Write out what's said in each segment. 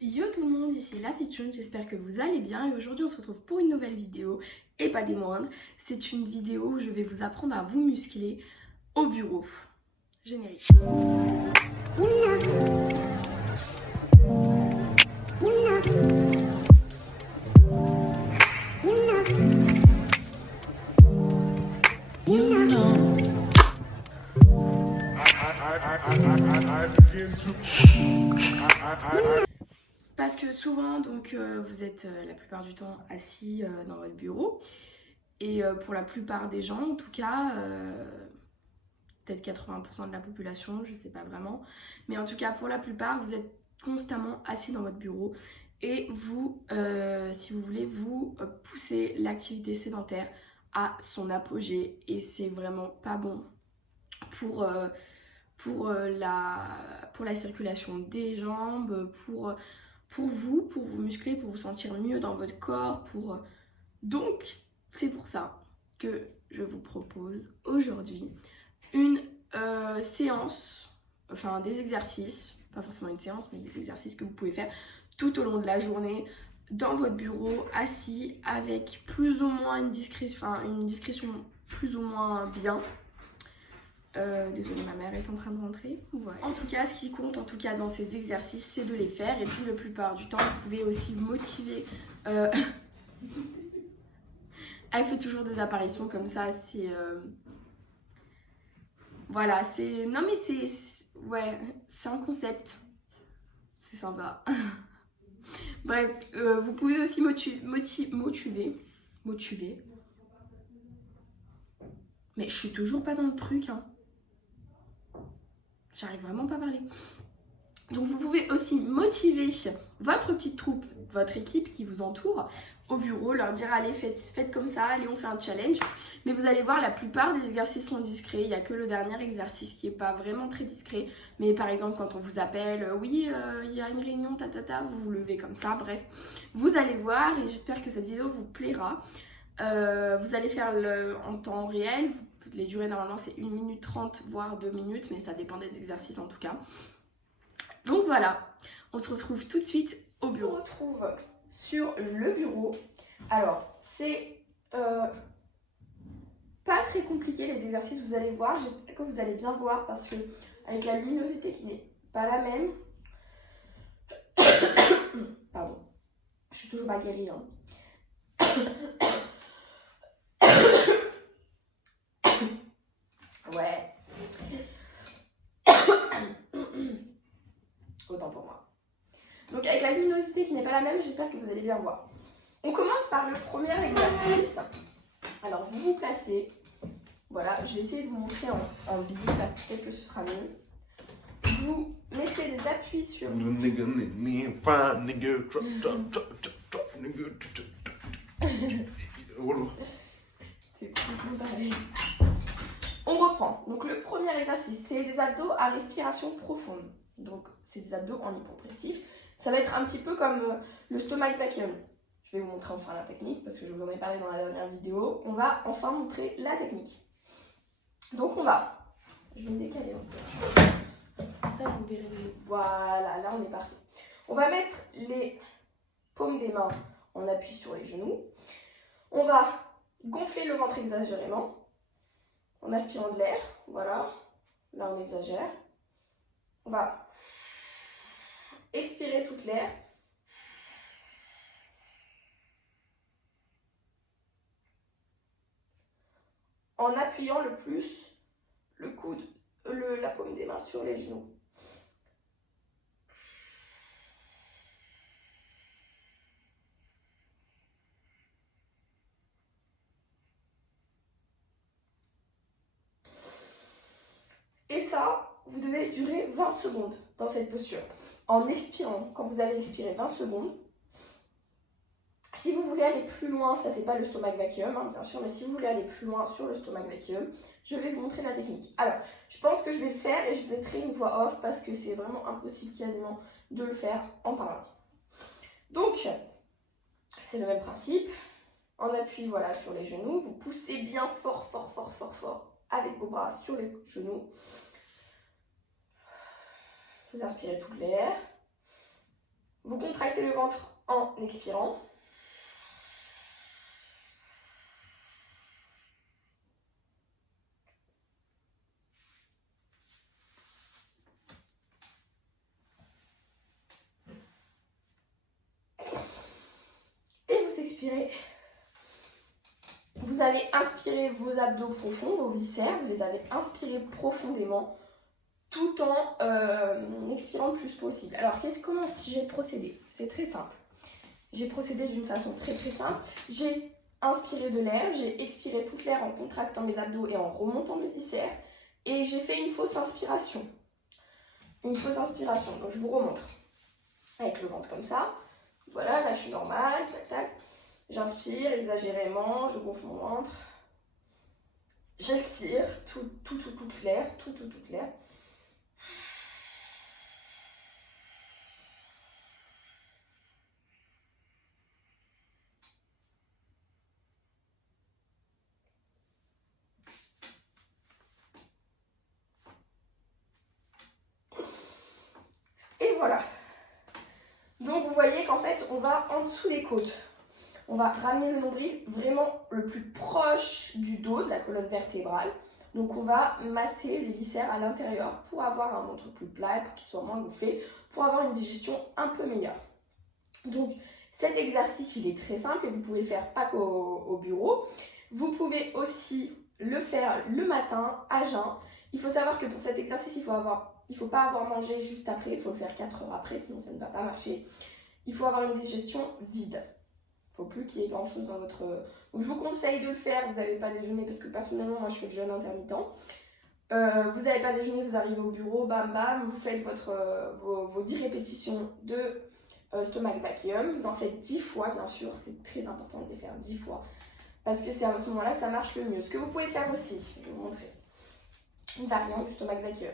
Yo tout le monde, ici La Fitchoun, j'espère que vous allez bien et aujourd'hui on se retrouve pour une nouvelle vidéo et pas des moindres. C'est une vidéo où je vais vous apprendre à vous muscler au bureau. Générique. Parce que souvent, donc, vous êtes la plupart du temps assis dans votre bureau. Et pour la plupart des gens, en tout cas, peut-être 80% de la population, je sais pas vraiment. Mais en tout cas, pour la plupart, vous êtes constamment assis dans votre bureau. Et vous, si vous voulez, vous poussez l'activité sédentaire à son apogée. Et c'est vraiment pas bon pour, pour la circulation des jambes, pour vous muscler, pour vous sentir mieux dans votre corps. Donc, c'est pour ça que je vous propose aujourd'hui une séance, enfin des exercices, pas forcément une séance, mais des exercices que vous pouvez faire tout au long de la journée dans votre bureau, assis, avec plus ou moins une discrétion plus ou moins bien. Désolée, ma mère est en train de rentrer. Ouais. En tout cas, ce qui compte dans ces exercices, c'est de les faire. Et puis, la plupart du temps, vous pouvez aussi vous motiver. Elle fait toujours des apparitions comme ça. C'est voilà, c'est non mais ouais, c'est un concept. C'est sympa. Bref, vous pouvez aussi motiver. Mais je suis toujours pas dans le truc, hein. J'arrive vraiment pas à parler. Donc vous pouvez aussi motiver votre petite troupe, votre équipe qui vous entoure au bureau, leur dire allez faites comme ça, allez on fait un challenge. Mais vous allez voir, la plupart des exercices sont discrets, il n'y a que le dernier exercice qui n'est pas vraiment très discret. Mais par exemple quand on vous appelle, oui il y a une réunion, vous vous levez comme ça, bref. Vous allez voir et j'espère que cette vidéo vous plaira. Vous allez faire en temps réel, les durées normalement c'est 1 minute 30 voire 2 minutes, mais ça dépend des exercices en tout cas. Donc voilà, on se retrouve tout de suite au bureau. On se retrouve sur le bureau. Alors, c'est pas très compliqué les exercices, vous allez voir. J'espère que vous allez bien voir parce que avec la luminosité qui n'est pas la même. Pardon, je suis toujours pas guérie. Hein. Ouais. Autant pour moi. Donc avec la luminosité qui n'est pas la même, j'espère que vous allez bien voir. On commence par le premier exercice. Alors vous vous placez. Voilà, je vais essayer de vous montrer en bille parce que peut-être que ce sera mieux. Vous mettez des appuis sur... On reprend. Donc le premier exercice, c'est des abdos à respiration profonde. Donc c'est des abdos en hypocompressif. Ça va être un petit peu comme le stomach vacuum. Je vais vous montrer enfin la technique parce que je vous en ai parlé dans la dernière vidéo. On va enfin montrer la technique. Donc on va... Je vais me décaler un peu. Ça vous verrez mieux. Voilà, là on est parfait. On va mettre les paumes des mains en appui sur les genoux. On va gonfler le ventre exagérément en aspirant de l'air. Voilà, là on exagère. On va expirer toute l'air. En appuyant le plus le coude, la paume des mains sur les genoux. Et ça, vous devez durer 20 secondes dans cette posture. En expirant, quand vous allez expirer 20 secondes, si vous voulez aller plus loin, ça c'est pas le stomach vacuum, hein, bien sûr, mais si vous voulez aller plus loin sur le stomach vacuum, je vais vous montrer la technique. Alors, je pense que je vais le faire et je mettrai une voix off parce que c'est vraiment impossible quasiment de le faire en parlant. Donc, c'est le même principe. En appui, voilà, sur les genoux, vous poussez bien fort avec vos bras sur les genoux. Vous inspirez tout l'air. Vous contractez le ventre en expirant. Et vous expirez. Vous avez inspiré vos abdos profonds, vos viscères, vous les avez inspirés profondément tout en expirant le plus possible. Alors, comment j'ai procédé? C'est très simple. J'ai procédé d'une façon très simple. J'ai inspiré de l'air, j'ai expiré toute l'air en contractant mes abdos et en remontant mes viscères. Et j'ai fait une fausse inspiration. Une fausse inspiration. Donc, je vous remontre. Avec le ventre comme ça. Voilà, là, je suis normale. Tac, tac. J'inspire exagérément, je gonfle mon ventre. J'expire, tout l'air, tout l'air. Et voilà. Donc vous voyez qu'en fait, on va en dessous des côtes. On va ramener le nombril vraiment le plus proche du dos, de la colonne vertébrale. Donc on va masser les viscères à l'intérieur pour avoir un ventre plus plat, pour qu'il soit moins gonflé, pour avoir une digestion un peu meilleure. Donc cet exercice, il est très simple et vous pouvez le faire pas qu'au bureau. Vous pouvez aussi le faire le matin à jeun. Il faut savoir que pour cet exercice, il faut pas avoir mangé juste après, il faut le faire 4 heures après, sinon ça ne va pas marcher. Il faut avoir une digestion vide. Il ne faut plus qu'il y ait grand chose dans votre... Donc je vous conseille de le faire, vous n'avez pas déjeuné, parce que personnellement, moi je fais le jeûne intermittent. Vous n'avez pas déjeuné, vous arrivez au bureau, bam bam, vous faites vos 10 répétitions de stomach vacuum. Vous en faites 10 fois, bien sûr, c'est très important de les faire 10 fois. Parce que c'est à ce moment-là que ça marche le mieux. Ce que vous pouvez faire aussi, je vais vous montrer une variante du stomach vacuum.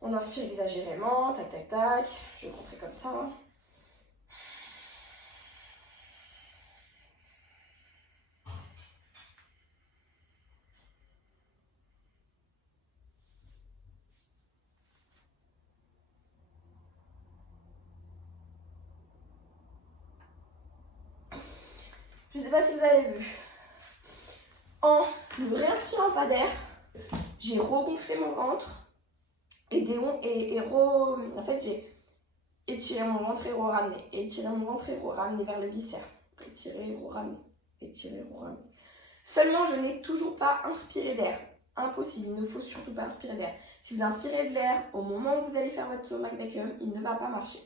On inspire exagérément, tac tac tac, je vais vous montrer comme ça. Je ne sais pas si vous avez vu. En ne réinspirant pas d'air, j'ai regonflé mon ventre en fait j'ai étiré mon ventre et re-ramené. Étiré mon ventre et re-ramené vers le viscère. Étiré, re-ramené. Étiré, re-ramené. Seulement, je n'ai toujours pas inspiré d'air. Impossible, il ne faut surtout pas inspirer d'air. Si vous inspirez de l'air au moment où vous allez faire votre stomach vacuum, il ne va pas marcher.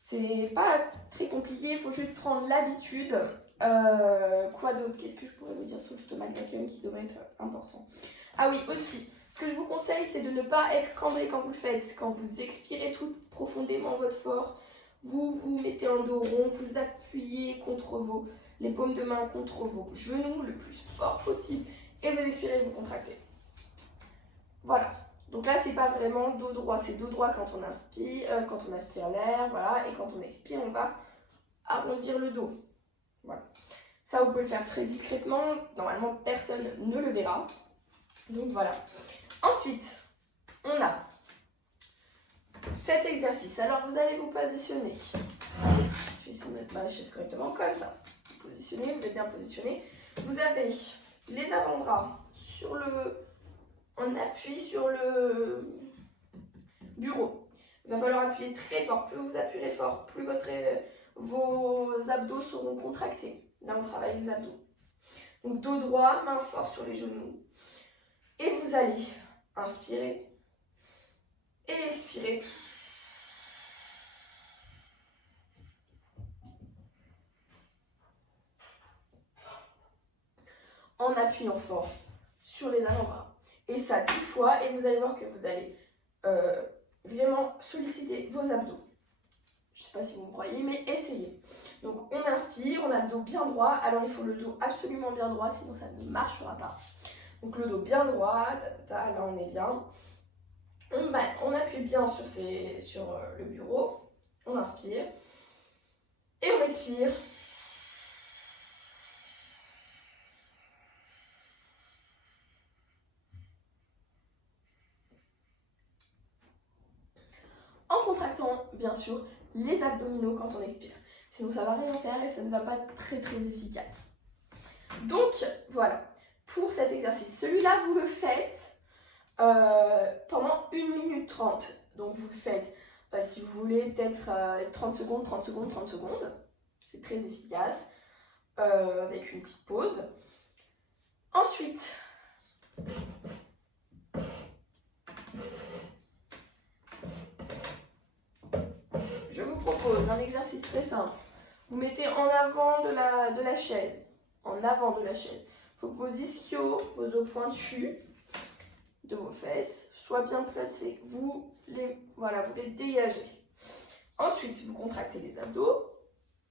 C'est pas très compliqué, il faut juste prendre l'habitude. Quoi d'autre? Qu'est-ce que je pourrais vous dire sur le stomach vacuum qui devrait être important? Ah oui, aussi, ce que je vous conseille, c'est de ne pas être cambré quand vous le faites. Quand vous expirez tout profondément votre force, vous vous mettez en dos rond, vous appuyez contre les paumes de main contre vos genoux le plus fort possible et vous expirez, vous contractez. Voilà. Donc là, c'est pas vraiment dos droit, c'est dos droit quand on aspire l'air, voilà, et quand on expire, on va arrondir le dos. Voilà. Ça, vous pouvez le faire très discrètement. Normalement, personne ne le verra. Donc voilà. Ensuite, on a cet exercice. Alors, vous allez vous positionner. Je vais essayer de mettre ma chaise correctement, comme ça. Vous positionnez, vous êtes bien positionné. Vous avez les avant-bras en appui sur le bureau. Il va falloir appuyer très fort. Plus vous appuierez fort, plus vos abdos seront contractés. Là, on travaille les abdos. Donc, dos droit, main forte sur les genoux. Et vous allez inspirer et expirer. En appuyant fort sur les avant-bras. Et ça 10 fois, et vous allez voir que vous allez vraiment solliciter vos abdos. Je ne sais pas si vous me croyez, mais essayez. Donc on inspire, on a le dos bien droit. Alors il faut le dos absolument bien droit, sinon ça ne marchera pas. Donc le dos bien droit, là on est bien. On appuie bien sur le bureau. On inspire. Et on expire. En contractant, bien sûr, les abdominaux quand on expire. Sinon ça va rien faire et ça ne va pas être très très efficace. Donc voilà, pour cet exercice, celui-là vous le faites pendant 1 minute 30. Donc vous le faites si vous voulez peut-être 30 secondes, 30 secondes, 30 secondes. C'est très efficace avec une petite pause. Ensuite, je vous propose un exercice très simple. Vous mettez en avant de la chaise. En avant de la chaise. Il faut que vos ischios, vos os pointus de vos fesses soient bien placés. Vous les dégagez. Ensuite, vous contractez les abdos.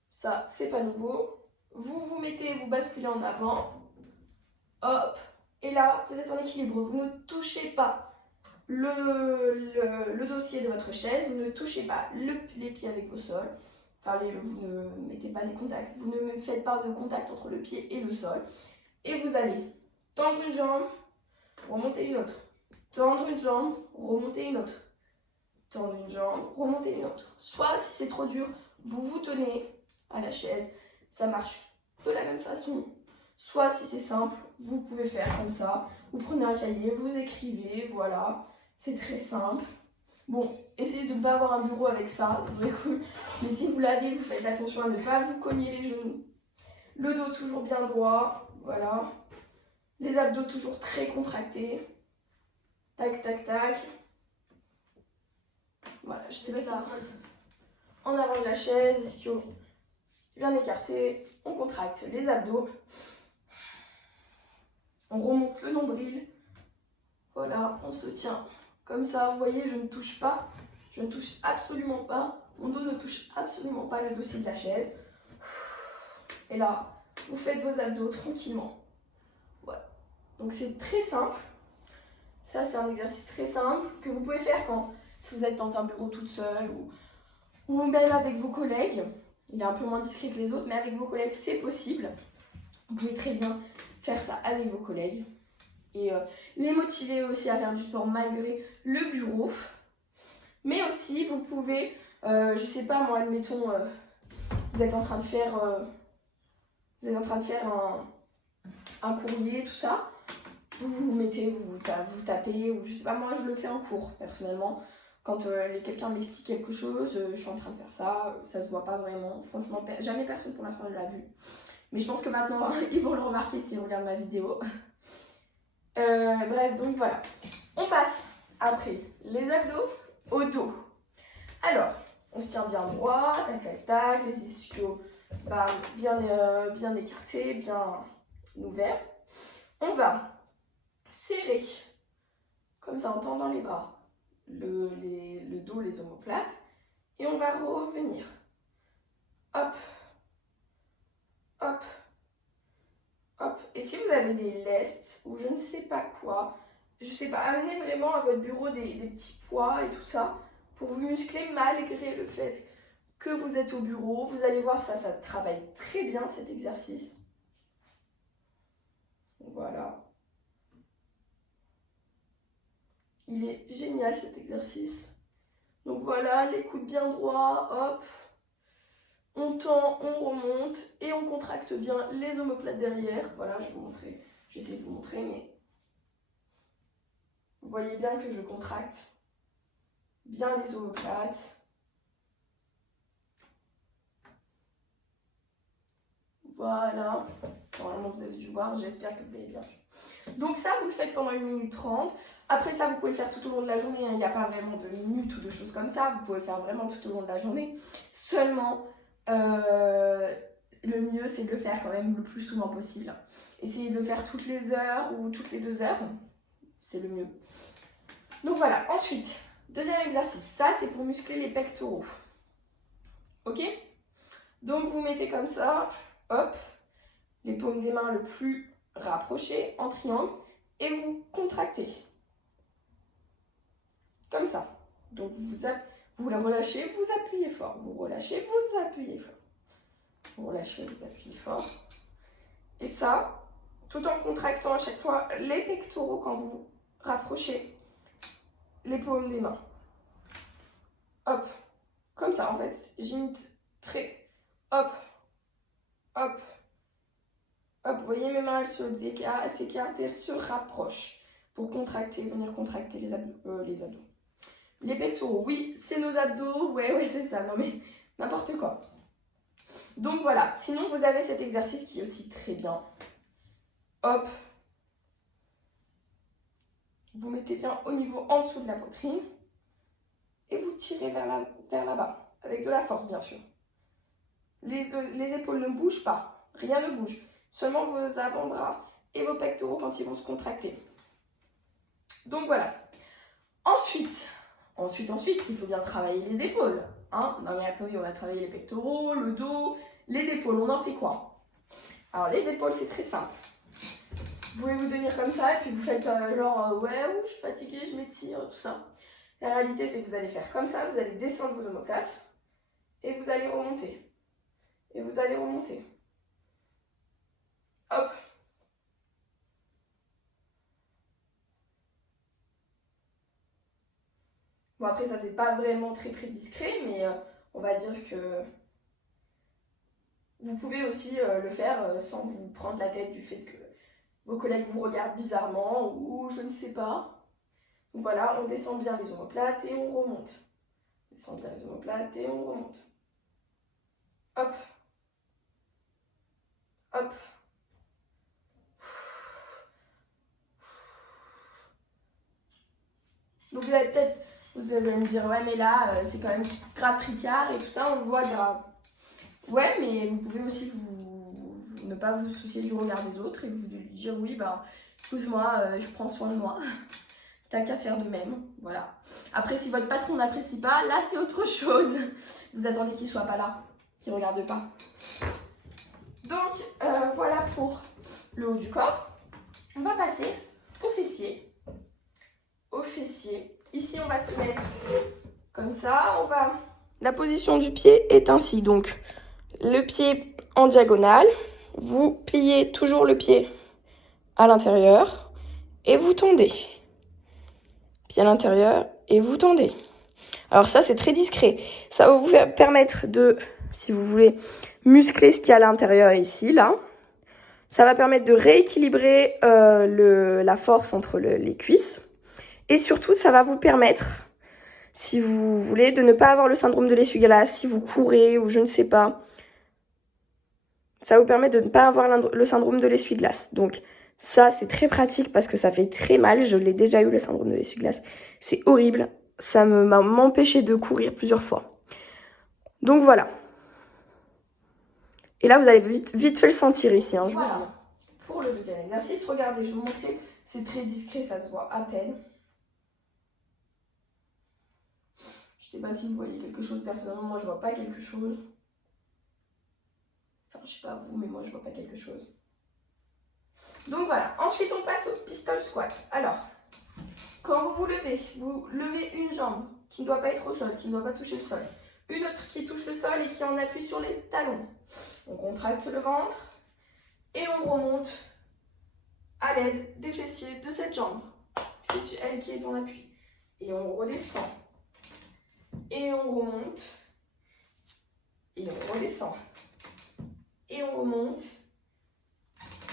Ça, c'est pas nouveau. Vous basculez en avant. Hop. Et là, vous êtes en équilibre. Vous ne touchez pas le dossier de votre chaise. Vous ne touchez pas les pieds avec vos sols. Enfin, vous ne mettez pas les contacts. Vous ne faites pas de contact entre le pied et le sol. Et vous allez tendre une jambe, remonter une autre. Tendre une jambe, remonter une autre. Tendre une jambe, remonter une autre. Soit, si c'est trop dur, vous vous tenez à la chaise. Ça marche de la même façon. Soit, si c'est simple, vous pouvez faire comme ça. Vous prenez un cahier, vous écrivez, voilà. C'est très simple. Bon, essayez de ne pas avoir un bureau avec ça, c'est très cool. Mais si vous l'avez, vous faites attention à ne pas vous cogner les genoux. Le dos toujours bien droit, voilà. Les abdos toujours très contractés. Tac, tac, tac. Voilà, je sais pas ça. En avant de la chaise, ischio bien écarté. On contracte les abdos. On remonte le nombril. Voilà, on se tient comme ça. Vous voyez, je ne touche pas. Je ne touche absolument pas. Mon dos ne touche absolument pas le dossier de la chaise. Et là, vous faites vos abdos tranquillement. Voilà. Donc c'est très simple. Ça, c'est un exercice très simple que vous pouvez faire si vous êtes dans un bureau toute seule ou même avec vos collègues. Il est un peu moins discret que les autres, mais avec vos collègues, c'est possible. Vous pouvez très bien faire ça avec vos collègues. Et les motiver aussi à faire du sport malgré le bureau. Mais aussi, vous pouvez, je sais pas moi, admettons, vous êtes en train de faire un courrier, tout ça. Vous mettez, vous tapez, ou je sais pas, moi je le fais en cours personnellement. Quand quelqu'un m'explique quelque chose, je suis en train de faire ça, ça se voit pas vraiment. Franchement, jamais personne pour l'instant ne l'a vu. Mais je pense que maintenant, ils vont le remarquer s'ils regardent ma vidéo. Bref, donc voilà. On passe après les abdos au dos. Alors, on se tient bien droit, tac tac tac, les ischios bien écartés, bien ouverts. On va serrer, comme ça en tendant les bras, le dos, les omoplates, et on va revenir. Hop, hop, hop. Et si vous avez des lestes ou je ne sais pas quoi, je sais pas, amenez vraiment à votre bureau des petits poids et tout ça pour vous muscler malgré le fait que vous êtes au bureau. Vous allez voir ça travaille très bien cet exercice. Voilà. Il est génial cet exercice. Donc voilà, les coudes bien droits, hop. On tend, on remonte et on contracte bien les omoplates derrière. Voilà, je vais essayer de vous montrer, mais vous voyez bien que je contracte bien les omoplates. Voilà. Normalement, vous avez dû voir, j'espère que vous avez bien vu. Donc ça, vous le faites pendant 1 minute 30. Après ça, vous pouvez le faire tout au long de la journée. Il n'y a pas vraiment de minutes ou de choses comme ça. Vous pouvez le faire vraiment tout au long de la journée. Seulement, le mieux, c'est de le faire quand même le plus souvent possible. Essayez de le faire toutes les heures ou toutes les 2 heures. C'est le mieux. Donc voilà. Ensuite, deuxième exercice. Ça, c'est pour muscler les pectoraux. Ok? Donc, vous mettez comme ça. Hop. Les paumes des mains le plus rapprochées en triangle. Et vous contractez. Comme ça. Donc, vous la relâchez, vous appuyez fort. Vous relâchez, vous appuyez fort. Vous relâchez, vous appuyez fort. Et ça, tout en contractant à chaque fois les pectoraux quand vous rapprochez les paumes des mains. Hop, comme ça en fait. J'imite très, hop, hop, hop. Vous voyez mes mains, elles s'écartent et elles se rapprochent pour contracter, venir contracter les abdos. Les pectoraux, oui, c'est nos abdos, ouais, c'est ça, non mais n'importe quoi. Donc voilà, sinon vous avez cet exercice qui est aussi très bien. Hop. Vous mettez bien au niveau en dessous de la poitrine et vous tirez vers là-bas, avec de la force bien sûr. Les épaules ne bougent pas, rien ne bouge, seulement vos avant-bras et vos pectoraux quand ils vont se contracter. Donc voilà. Ensuite, il faut bien travailler les épaules. Hein, non mais attendez, on a travaillé les pectoraux, le dos, les épaules, on en fait quoi? Alors les épaules, c'est très simple. Vous pouvez vous tenir comme ça et puis vous faites genre ouais, je suis fatiguée, je m'étire, tout ça. La réalité, c'est que vous allez faire comme ça, vous allez descendre vos omoplates et vous allez remonter. Et vous allez remonter. Hop. Bon après ça c'est pas vraiment très discret, mais on va dire que vous pouvez aussi le faire sans vous prendre la tête du fait que vos collègues vous regardent bizarrement ou je ne sais pas. Donc voilà, on descend bien les omoplates et on remonte. On descend bien les omoplates et on remonte. Hop. Hop. Donc vous allez me dire, ouais mais là c'est quand même grave tricard et tout ça, on le voit grave. Ouais, mais vous pouvez aussi ne pas vous soucier du regard des autres et vous dire, oui, bah, excuse-moi, je prends soin de moi. T'as qu'à faire de même, voilà. Après, si votre patron n'apprécie pas, là c'est autre chose. Vous attendez qu'il soit pas là, qu'il regarde pas. Donc, voilà pour le haut du corps. On va passer aux fessiers. Aux fessiers. Ici, on va se mettre comme ça. La position du pied est ainsi. Donc, le pied en diagonale. Vous pliez toujours le pied à l'intérieur et vous tendez. Pied à l'intérieur et vous tendez. Alors ça, c'est très discret. Ça va vous permettre de, si vous voulez, muscler ce qu'il y a à l'intérieur ici, là. Ça va permettre de rééquilibrer la force entre les cuisses. Et surtout, ça va vous permettre, si vous voulez, de ne pas avoir le syndrome de l'essuie-glace, si vous courez ou je ne sais pas. Ça vous permet de ne pas avoir le syndrome de l'essuie-glace. Donc ça, c'est très pratique parce que ça fait très mal. Je l'ai déjà eu, le syndrome de l'essuie-glace. C'est horrible. Ça m'a empêché de courir plusieurs fois. Donc voilà. Et là, vous allez vite fait le sentir ici, hein, je vous dis. Pour le deuxième exercice, regardez, je vous montre. C'est très discret, ça se voit à peine. Je sais pas si vous voyez quelque chose. Personnellement, moi, je vois pas quelque chose. Enfin, je sais pas vous, mais moi, je vois pas quelque chose. Donc voilà. Ensuite, on passe au pistol squat. Alors, quand vous levez une jambe qui ne doit pas être au sol, qui ne doit pas toucher le sol. Une autre qui touche le sol et qui en appuie sur les talons. On contracte le ventre et on remonte à l'aide des fessiers de cette jambe. C'est elle qui est en appui. Et on redescend. Et on remonte. Et on redescend. Et on remonte.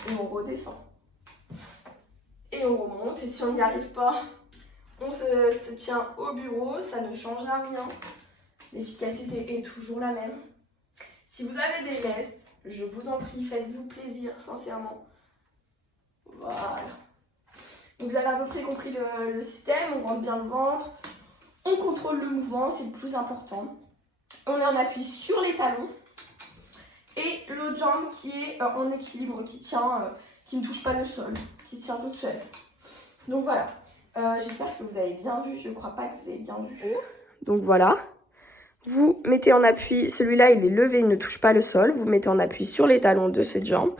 Et on redescend. Et on remonte. Et si on n'y arrive pas, on se tient au bureau. Ça ne change à rien. L'efficacité est toujours la même. Si vous avez des restes, je vous en prie, faites-vous plaisir, sincèrement. Voilà. Donc vous avez à peu près compris le système. On rentre bien le ventre. On contrôle le mouvement, c'est le plus important. On est en appui sur les talons. Et l'autre jambe qui est en équilibre, qui ne touche pas le sol, qui tient toute seule. Donc voilà. J'espère que vous avez bien vu. Je ne crois pas que vous avez bien vu. Donc voilà. Vous mettez en appui, celui-là il est levé, il ne touche pas le sol. Vous mettez en appui sur les talons de cette jambe.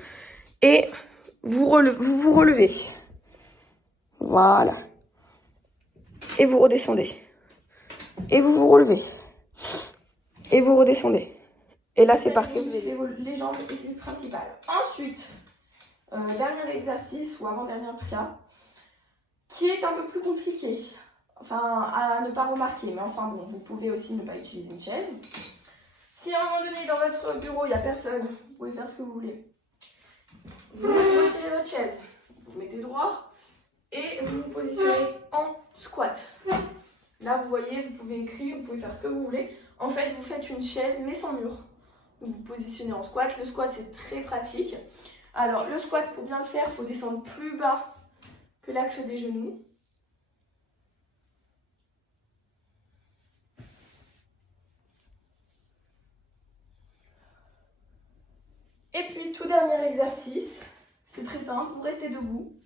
Et vous vous relevez. Voilà. Et vous redescendez. Et vous vous relevez. Et vous redescendez. Et là c'est parfait. Vous avez les jambes et c'est le principal. Ensuite, dernier exercice, ou avant-dernier en tout cas, qui est un peu plus compliqué. enfin à ne pas remarquer, mais enfin bon, vous pouvez aussi ne pas utiliser une chaise. Si à un moment donné dans votre bureau il n'y a personne, vous pouvez faire ce que vous voulez. Vous retirez votre chaise, vous vous mettez droit et vous vous positionnez en squat. Là vous voyez, vous pouvez écrire, vous pouvez faire ce que vous voulez. En fait vous faites une chaise mais sans mur. Vous vous positionnez en squat, le squat c'est très pratique. Alors le squat, pour bien le faire, il faut descendre plus bas que l'axe des genoux. Et puis tout dernier exercice, c'est très simple, vous restez debout.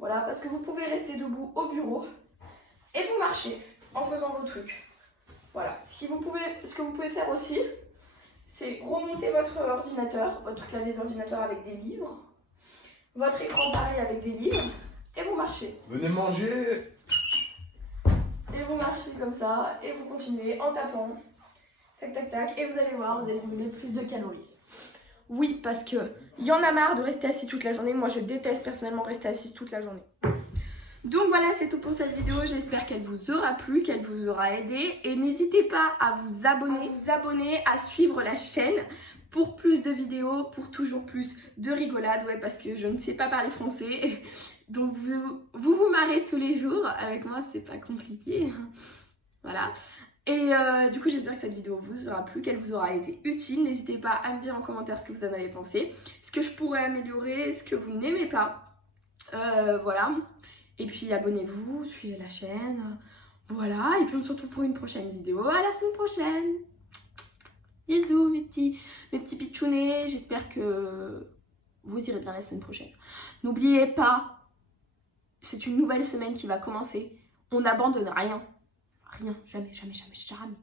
Voilà, parce que vous pouvez rester debout au bureau et vous marchez en faisant vos trucs. Voilà, ce que vous pouvez faire aussi, c'est remonter votre ordinateur, votre clavier d'ordinateur avec des livres, votre écran pareil avec des livres, et vous marchez. Venez manger. Et vous marchez comme ça, et vous continuez en tapant, tac tac tac, et vous allez voir, vous allez brûler plus de calories. Oui, parce que il y en a marre de rester assis toute la journée. Moi, je déteste personnellement rester assise toute la journée. Donc voilà, c'est tout pour cette vidéo. J'espère qu'elle vous aura plu, qu'elle vous aura aidé. Et n'hésitez pas à vous abonner, à suivre la chaîne pour plus de vidéos, pour toujours plus de rigolade. Ouais, parce que je ne sais pas parler français. Donc vous marrez tous les jours. Avec moi, c'est pas compliqué. Voilà. Et du coup j'espère que cette vidéo vous aura plu, qu'elle vous aura été utile. N'hésitez pas à me dire en commentaire ce que vous en avez pensé, ce que je pourrais améliorer, ce que vous n'aimez pas. Voilà. Et puis abonnez-vous, suivez la chaîne. Voilà. Et puis on se retrouve pour une prochaine vidéo. À la semaine prochaine. Bisous mes petits pitchounets. J'espère que vous irez bien la semaine prochaine. N'oubliez pas, c'est une nouvelle semaine qui va commencer. On n'abandonne rien. Rien, jamais, jamais, jamais, jamais.